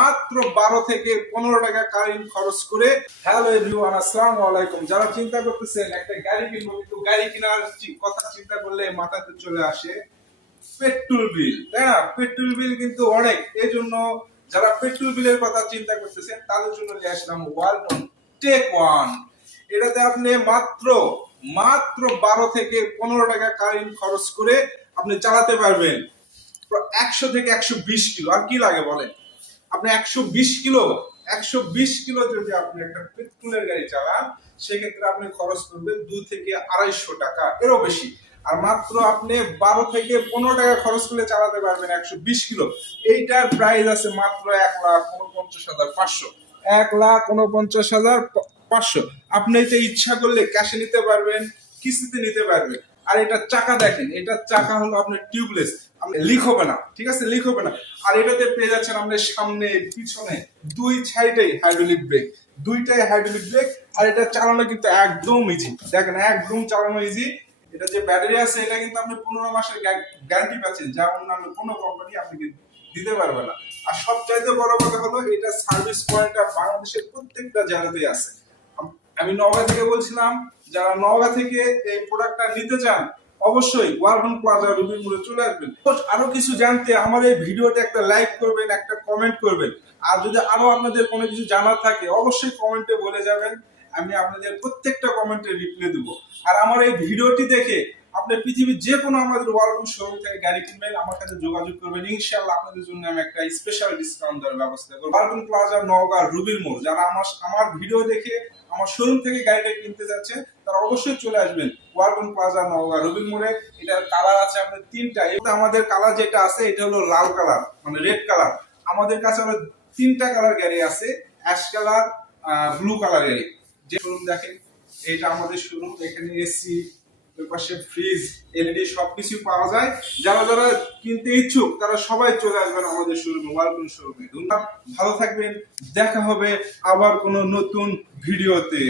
মাত্র 12 থেকে 15 টাকা কারেন্ট খরচ করে। হ্যালো এভরিওয়ান, আসসালামু আলাইকুম। যারা চিন্তা করতেছেন একটা গাড়ি কিনবো, কিন্তু গাড়ি কেনার কথা চিন্তা করলে মাথাতে চলে আসে পেট্রোল বিল, তাই না? পেট্রোল বিল কিন্তু অনেক। এই জন্য যারা পেট্রোল বিলের কথা চিন্তা করতেছেন তাদের জন্য নিয়ে আসলাম ওয়ালটন টেক ওয়ান। এটাতে আপনি মাত্র মাত্র 12 থেকে 15 টাকা কারেন্ট খরচ করে আপনি চালাতে পারবেন 100 থেকে 120 কিলো। আর কি লাগে বলেন? আপনি 120 কিলো যদি আপনি একটা পেট্রোলের গাড়ি চালান, সেক্ষেত্রে আপনি খরচ করবেন 2 থেকে 250 টাকা, এরও বেশি। আর মাত্র আপনি 12 থেকে 15 টাকা খরচ করে চালাতে পারবেন 120 কিলো। এইটার প্রাইস আছে মাত্র 1,49,500। 1,49,500। আপনি এটা ইচ্ছা করলে ক্যাশে নিতে পারবেন, কিস্তিতে নিতে পারবেন। আর এটা চাকা দেখেন, এটা চাকা হলো আপনার টিউবলেস, লিক হবে না, ঠিক আছে? লিক হবে না। আর এটাতে পেয়ে যাচ্ছেন আপনার সামনে পিছনে দুই সাইডেই হাইড্রোলিক ব্রেক, দুইটাই হাইড্রোলিক ব্রেক। আর এটা চালানো কিন্তু একদম ইজি, দেখেন একদম চালানো ইজি। এটা যে ব্যাটারি আছে, এটা কিন্তু আপনি 15 মাসের গ্যারান্টি পাচ্ছেন, যা অন্যান্য কোনো কোম্পানি আপনাকে দিতে পারবে না। আর সবচাইতে বড় কথা হলো এটা সার্ভিস পয়েন্টটা বাংলাদেশের প্রত্যেকটা জায়গাতেই আছে। আমি নওগাঁ থেকে বলছিলাম, যারা নওগাঁ থেকে এই প্রোডাক্টটা নিতে চান অবশ্যই ওয়ালটন প্লাজা রুবির মোড়ে চলে আসবেন। আরো কিছু জানতে আমার এই ভিডিওতে একটা লাইক করবেন, একটা কমেন্ট করবেন। আর যদি আরো আপনাদের কোনো কিছু জানার থাকে অবশ্যই কমেন্টে বলে যাবেন, আমি আপনাদের প্রত্যেকটা কমেন্টে রিপ্লাই দেব। আর আমার এই ভিডিওটি দেখে আপনি পৃথিবীর যে কোনো আমাদের ওয়ালটন শোরুম থেকে গাড়ি কিনবেন, আমার সাথে যোগাযোগ করবেন। ইনশাআল্লাহ আপনাদের জন্য আমি একটা স্পেশাল ডিসকাউন্ট দেওয়ার ব্যবস্থা করব। ওয়ালটন প্লাজা নওগাঁ রুবির মোড়। যারা আমার ভিডিও দেখে আমার শোরুম থেকে গাড়িটা কিনতে যাচ্ছে তারা অবশ্যই চলে আসবেন ওয়ালটন প্লাজা নওগাঁ রুবির মোড়ে। এটার কালার আছে আপনার 3টা। আমাদের কালার যেটা আছে এটা হলো লাল কালার, মানে রেড কালার। আমাদের কাছে আবার 3টা কালার গাড়ি আছে, অ্যাশ কালার, ব্লু কালার গাড়ি। যে শোরুম দেখেন, এটা আমাদের শোরুম। এখানে এসি, পাশে ফ্রিজ, এলইডি সবকিছু পাওয়া যায়। যারা যারা কিনতে ইচ্ছুক তারা সবাই চলে আসবেন আমাদের শোরুমে, ওয়ালটন শোরুমে। ধন্যবাদ, ভালো থাকবেন। দেখা হবে আবার কোনো নতুন ভিডিওতে।